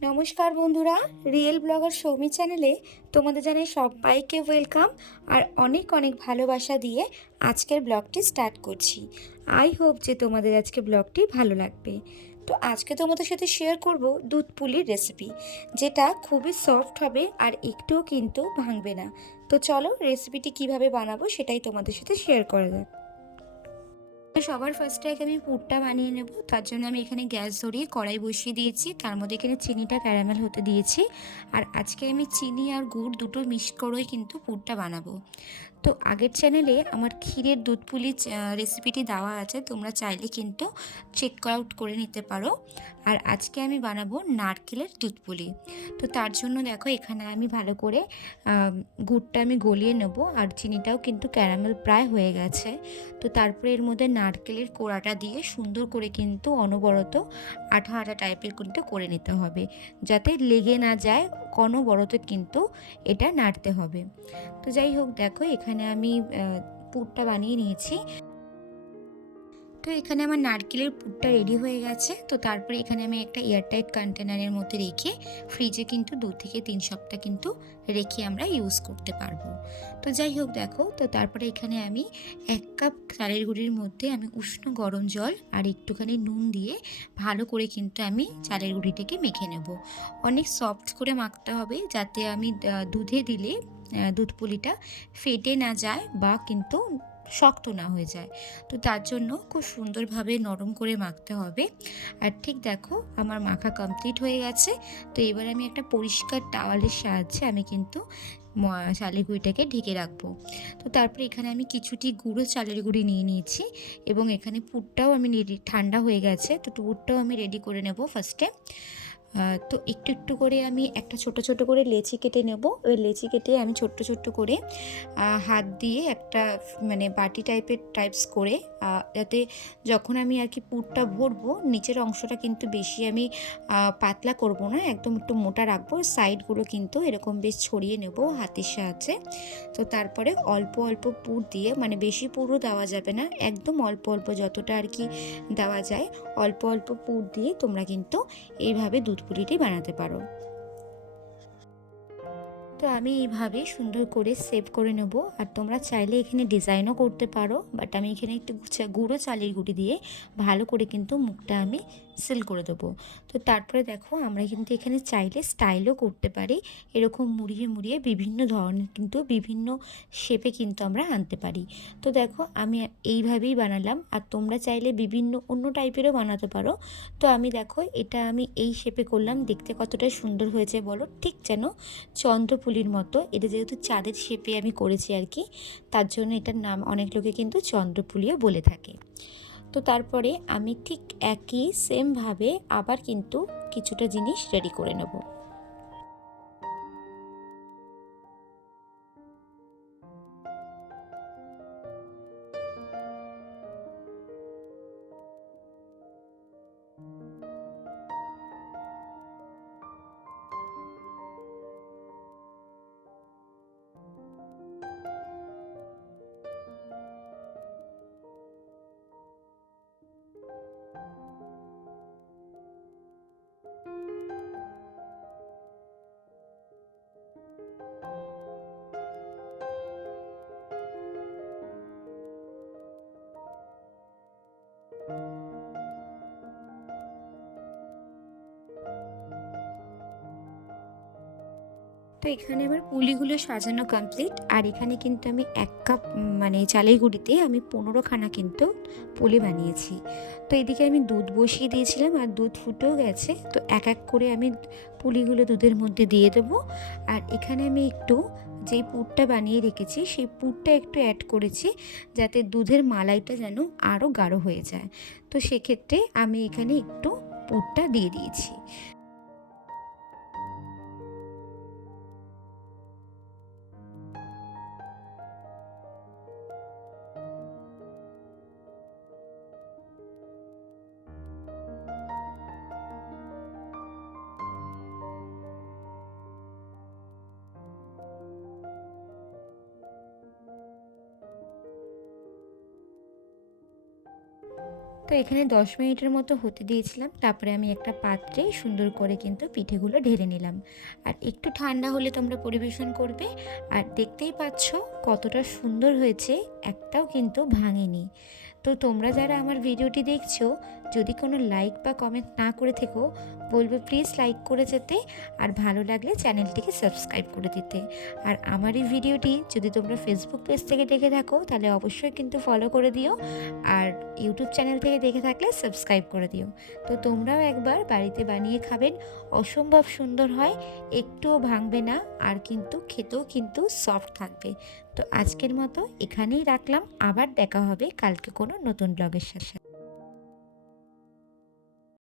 নমস্কার বন্ধুরা, real blogger Soumi চ্যানেলে তোমাদের জানাই সবাইকে ওয়েলকাম আর অনেক অনেক ভালোবাসা দিয়ে আজকের ব্লগটি স্টার্ট করছি। আই হোপ যে তোমাদের আজকে ব্লগটি ভালো লাগবে। তো আজকে তোমাদের সাথে শেয়ার করব দুধ পুলির রেসিপি, যেটা খুবই সফট হবে আর একটুও কিন্তু ভাঙবে না। তো চলো রেসিপিটি কিভাবে বানাবো সেটাই তোমাদের সাথে শেয়ার করা যাক। সবার ফার্স্টে আগে আমি পুরটা বানিয়ে নেব। তার জন্য আমি এখানে গ্যাস ধরিয়ে কড়াই বসিয়ে দিয়েছি, তার মধ্যে এখানে চিনিটা ক্যারামেল হতে দিয়েছি। আর আজকে আমি চিনি আর গুড় দুটো মিক্স করেই কিন্তু পুরটা বানাবো। তো আগের চ্যানেলে আমার ক্ষীরের দুধ পুলি রেসিপিটি দেওয়া আছে, তোমরা চাইলে কিন্তু চেক আউট করে নিতে পারো। আর আজকে আমি বানাবো নারকেলের দুধ পুলি। তো তার জন্য দেখো এখানে আমি ভালো করে গুড়টা আমি গলিয়ে নেব, আর চিনিটাও কিন্তু ক্যারামেল প্রায় হয়ে গেছে। তো তারপরে এর মধ্যে নারকেলের কোড়াটা দিয়ে সুন্দর করে কিন্তু অনবরত আঠা আঠা টাইপের কিন্তু করে নিতে হবে, যাতে লেগে না যায়। অনবরত কিন্তু এটা নাড়তে হবে। তো যাই হোক, দেখো এখানে আমি পুরটা বানিয়ে নিয়েছি। তো এখানে আমার নারকেলের পুরটা রেডি হয়ে গেছে। তো তারপরে এখানে আমি একটা এয়ারটাইট কন্টেনারের মধ্যে রেখে ফ্রিজে কিন্তু 2 থেকে 3 সপ্তাহ কিন্তু রেখে আমরা ইউজ করতে পারবো। তো যাই হোক, দেখো তো তারপরে এখানে আমি 1 কাপ চালের গুঁড়ির মধ্যে আমি উষ্ণ গরম জল আর একটুখানি নুন দিয়ে ভালো করে কিন্তু আমি চালের গুঁড়িটাকে মেখে নেব। অনেক সফট করে মাখতে হবে, যাতে আমি দুধে দিলে দুধ পুলিটা ফেটে না যায় বা কিন্তু শক্ত না হয়ে যায়। তো তার জন্য খুব সুন্দরভাবে নরম করে মাখতে হবে। আর ঠিক দেখো আমার মাখা কমপ্লিট হয়ে গেছে। তো এবার আমি একটা পরিষ্কার টাওয়ালের সাহায্যে আমি কিন্তু চালের গুঁড়িটাকে ঢেকে রাখবো। তো তারপরে এখানে আমি কিছুটি গুঁড়ো চালের গুঁড়ি নিয়ে নিয়েছি, এবং এখানে পুরটাও আমি ঠান্ডা হয়ে গেছে। তো পুরটাও আমি রেডি করে নেব ফার্স্টে। তো একটু একটু করে আমি একটা ছোট ছোট করে লেচি কেটে নেব। ওই লেচি কেটে আমি ছোট্ট ছোট্ট করে হাত দিয়ে একটা মানে বাটি টাইপস করে, যাতে যখন আমি আর কি পুরটা ভরবো নিচের অংশটা কিন্তু বেশি আমি পাতলা করব না, একদম একটু মোটা রাখবো। সাইডগুলো কিন্তু এরকম বেশ ছড়িয়ে নেব হাতের সাহায্যে। তো তারপরে অল্প অল্প পুর দিয়ে, মানে বেশি পুরও দেওয়া যাবে না, একদম অল্প অল্প যতটা আর কি দেওয়া যায় অল্প অল্প পুর দিয়ে তোমরা কিন্তু এইভাবে দুধ পুলিটি বানাতে পারো। তো আমি এইভাবে সুন্দর করে সেভ করে নেব। আর তোমরা চাইলে এখানে ডিজাইনও করতে পারো, বাট আমি এখানে একটু গুঁড়ো চালের গুঁড়ি দিয়ে ভালো করে কিন্তু মুখটা আমি সিল করে দেবো। তো তারপরে দেখো আমরা কিন্তু এখানে চাইলে স্টাইলও করতে পারি, এরকম মুড়িয়ে মুড়িয়ে বিভিন্ন ধরনের কিন্তু বিভিন্ন শেপে কিন্তু আমরা আনতে পারি। তো দেখো আমি এইভাবেই বানালাম, আর তোমরা চাইলে বিভিন্ন অন্য টাইপেরও বানাতে পারো। তো আমি দেখো এটা আমি এই শেপে করলাম, দেখতে কতটা সুন্দর হয়েছে বলো, ঠিক যেন চন্দ্রপুলির মতো। এটা যেহেতু চাঁদের শেপে আমি করেছি আর কি, তার জন্য এটার নাম অনেক লোকে কিন্তু চন্দ্রপুলিও বলে থাকে। তো তারপরে আমি ঠিক একই সেমভাবে আবার কিন্তু কিছুটা জিনিস রেডি করে নেব। তো এখানে আমার পুলিগুলো সাজানো কমপ্লিট। আর এখানে কিন্তু আমি 1 কাপ মানে চালের গুঁড়িতে আমি 15খানা কিন্তু পুলি বানিয়েছি। তো এদিকে আমি দুধ বসিয়ে দিয়েছিলাম, আর দুধ ফুটেও গেছে। তো এক এক করে আমি পুলিগুলো দুধের মধ্যে দিয়ে দেবো। আর এখানে আমি একটু যেই পুরটা বানিয়ে রেখেছি সেই পুরটা একটু অ্যাড করেছি, যাতে দুধের মালাইটা যেন আরও গাঢ় হয়ে যায়। তো সেক্ষেত্রে আমি এখানে একটু পুরটা দিয়ে দিয়েছি। তো এখানে 10 মিনিটের মতো হতে দিয়েছিলাম। তারপরে আমি একটা পাত্রে সুন্দর করে কিন্তু পিঠেগুলো ঢেলে নিলাম। আর একটু ঠান্ডা হলে তোমরা পরিবেশন করবে। আর দেখতেই পাচ্ছ কতটা সুন্দর হয়েছে, একটাও কিন্তু ভাঙেনি। তো তোমরা যারা আমার ভিডিওটি দেখছো, যদি কোনো লাইক বা কমেন্ট না করে থেকো, বলবো প্লিজ লাইক করে যেতে, আর ভালো লাগলে চ্যানেলটিকে সাবস্ক্রাইব করে দিতে। আর আমার এই ভিডিওটি যদি তোমরা ফেসবুক পেজ থেকে দেখে থাকো তাহলে অবশ্যই কিন্তু ফলো করে দিও, আর ইউটিউব চ্যানেল থেকে দেখে থাকলে সাবস্ক্রাইব করে দিও। তো তোমরাও একবার বাড়িতে বানিয়ে খাবেন, অসম্ভব সুন্দর হয়, একটুও ভাঙবে না, আর কিন্তু খেতেও কিন্তু সফট থাকবে। তো আজকের মতো এখানেই রাখলাম, আবার দেখা হবে কালকে কোনো নতুন ব্লগের সাথে।